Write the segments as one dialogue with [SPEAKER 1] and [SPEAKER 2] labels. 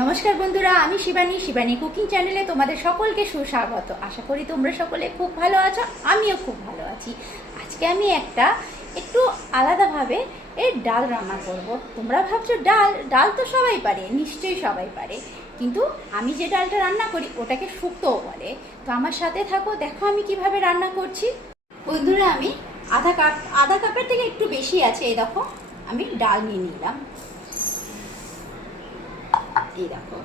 [SPEAKER 1] নমস্কার বন্ধুরা, আমি শিবানী শিবানী কুকিং চ্যানেলে তোমাদের সকলকে সুস্বাগত। আশা করি তোমরা সকলে খুব ভালো আছো, আমিও খুব ভালো আছি। আজকে আমি একটা একটু আলাদাভাবে এর ডাল রান্না করব। তোমরা ভাবছ ডাল ডাল তো সবাই পারে, নিশ্চয়ই সবাই পারে। কিন্তু আমি যে ডালটা রান্না করি, ওটাকে শুক্তোও বলে। তো আমার সাথে থাকো, দেখো আমি কীভাবে রান্না করছি। বন্ধুরা, আমি আধা কাপ, আধা কাপের থেকে একটু বেশি আছে, এই দেখো, আমি ডাল নিয়ে নিলাম। এই দেখো।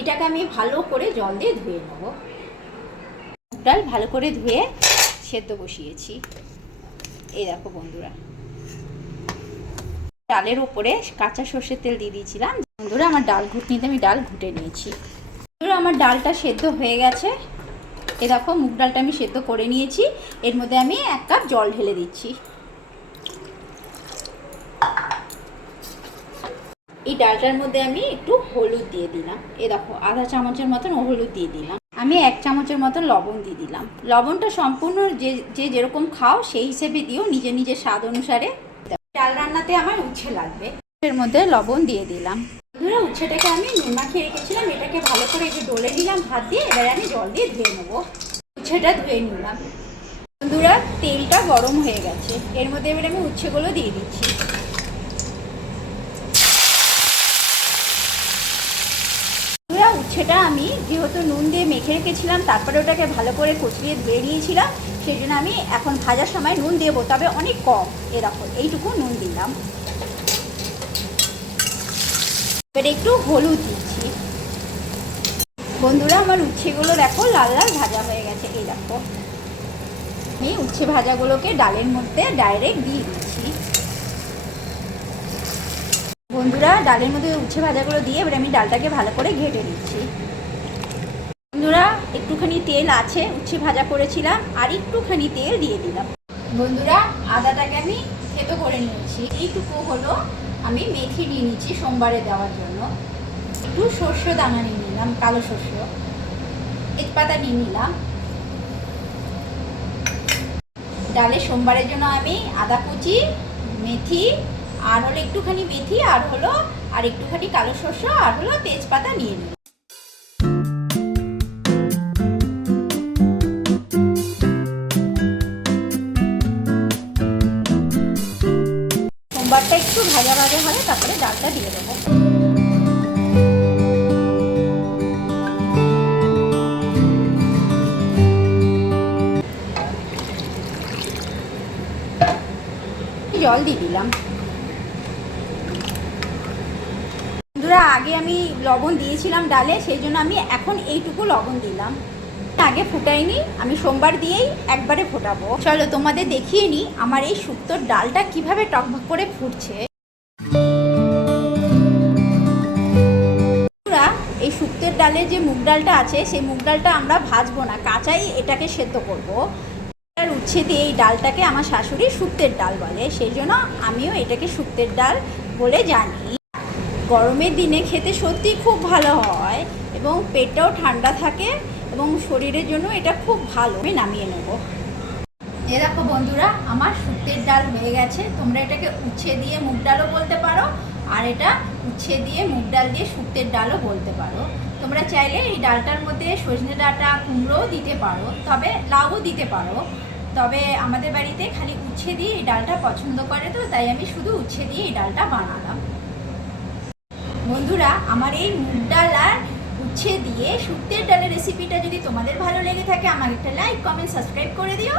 [SPEAKER 1] এটাকে আমি ভালো করে জল দিয়ে ধুয়ে নেব। ডাল ভালো করে ধুয়ে সেদ্ধ বসিয়েছি। এই দেখো বন্ধুরা। ডালের উপরে কাঁচা সর্ষের তেল দিয়ে দিয়েছিলাম। বন্ধুরা, আমার ডাল ঘুটনিতে আমি ডাল ঘুটে নিয়েছি। বন্ধুরা, আমার ডালটা সেদ্ধ হয়ে গেছে। এ দেখো, মুগ ডালটা আমি সেদ্ধ করে নিয়েছি। এর মধ্যে আমি এক কাপ জল ঢেলে দিচ্ছি। এই ডালটার মধ্যে আমি একটু হলুদ দিয়ে দিলাম। এ দেখো, আধা চামচের মতন হলুদ দিয়ে দিলাম। আমি এক চামচের মতন লবণ দিয়ে দিলাম। লবণটা সম্পূর্ণ যে যে যেরকম খাও সেই হিসেবে দিও নিজে নিজের স্বাদ অনুসারে। ডাল রান্নাতে আমার উচ্ছে লাগবে। এর মধ্যে লবণ দিয়ে দিলাম। বন্ধুরা, উচ্ছেটাকে আমি নুন মাখিয়ে রেখেছিলাম। এটাকে ভালো করে একটু ডলে নিলাম ভাত দিয়ে, এবারে আমি জল দিয়ে ধুয়ে নেব। উচ্ছেটা ধুয়ে নিলাম। বন্ধুরা, তেলটা গরম হয়ে গেছে। এর মধ্যে এবারে আমি উচ্ছেগুলো দিয়ে দিচ্ছি। উচ্ছেটা আমি যেহেতু নুন দিয়ে মেখে রেখেছিলাম, তারপরে ওটাকে ভালো করে কচলিয়ে ধুয়ে নিয়েছিলাম, সেই জন্য আমি এখন ভাজার সময় নুন দেবো তবে অনেক কম, এরকম, এইটুকু নুন দিলাম। এবার একটু হলুদ দিচ্ছি। বন্ধুরা, আমার উচ্ছেগুলো দেখো, লাল লাল ভাজা হয়ে গেছে, এই দেখো। আমি উচ্ছে ভাজাগুলোকে ডালের মধ্যে ডাইরেক্ট দিয়ে দিচ্ছি। বন্ধুরা ডালের মধ্যে উচ্ছে ভাজাগুলো দিয়ে এবার আমি ডালটাকে ভালো করে ঘেটে নিচ্ছি। বন্ধুরা, একটুখানি তেল আছে, উচ্ছে ভাজা করেছিলাম, আর একটুখানি তেল দিয়ে দিলাম। বন্ধুরা, আদাটাকে আমি থেতো করে নিয়েছি। এইটুকু হলো আমি মেথি নিয়ে নিচ্ছি সোমবারে দেওয়ার জন্য। একটু শস্য দানা নিয়ে নিলাম, কালো শস্য তেজপাতা নিয়ে নিলাম। ডালে সোমবারের জন্য আমি আদা কুচি, মেথি আর হলো একটুখানি মেথি, আর হলো, আর একটুখানি কালো শস্য আর হলো তেজপাতা নিয়ে নিই সোমবারটা একটু ভাজা ভাজা হবে, তারপরে ডালটা দিয়ে দেবো। জল দিয়ে দিলাম। বন্ধুরা, আগে আমি লবণ দিয়েছিলাম ডালে, সেই জন্য আমি এখন এইটুকু লবণ দিলাম। আগে ফুটাইনি, আমি সোমবার দিয়েই একবারে ফোটাবো। চলো তোমাদের দেখিয়ে নিই আমার এই শুক্তোর ডালটা কীভাবে টকবক করে ফুটছে। এই শুক্তের ডালে যে মুগ ডালটা আছে, সেই মুগ ডালটা আমরা ভাজবো না, কাঁচাই এটাকে সেদ্ধ করব। আর উচ্ছে দিয়ে এই ডালটাকে আমার শাশুড়ি শুক্তের ডাল বলে, সেই জন্য আমিও এটাকে শুক্তের ডাল বলে জানি। গরমের দিনে খেতে সত্যি খুব ভালো হয় এবং পেটটাও ঠান্ডা থাকে এবং শরীরের জন্য এটা খুব ভালো। আমি নামিয়ে নেব। এ দেখো বন্ধুরা, আমার শুক্তের ডাল হয়ে গেছে। তোমরা এটাকে উচ্ছে দিয়ে মুগ ডালও বলতে পারো, আর এটা উচ্ছে দিয়ে মুগ ডাল দিয়ে শুক্তের ডালও বলতে পারো। তোমরা চাইলে এই ডালটার মধ্যে সজনে ডাটা কুমড়োও দিতে পারো, তবে লাউও দিতে পারো। তবে আমাদের বাড়িতে খালি উচ্ছে দিয়ে এই ডালটা পছন্দ করে তো, তাই আমি শুধু উচ্ছে দিয়ে এই ডালটা বানালাম। বন্ধুরা, আমার এই মুগ ডাল আর উচ্ছে দিয়ে শুক্তের ডালের রেসিপিটা যদি তোমাদের ভালো লেগে থাকে, আমাকে একটা লাইক কমেন্ট সাবস্ক্রাইব করে দিও।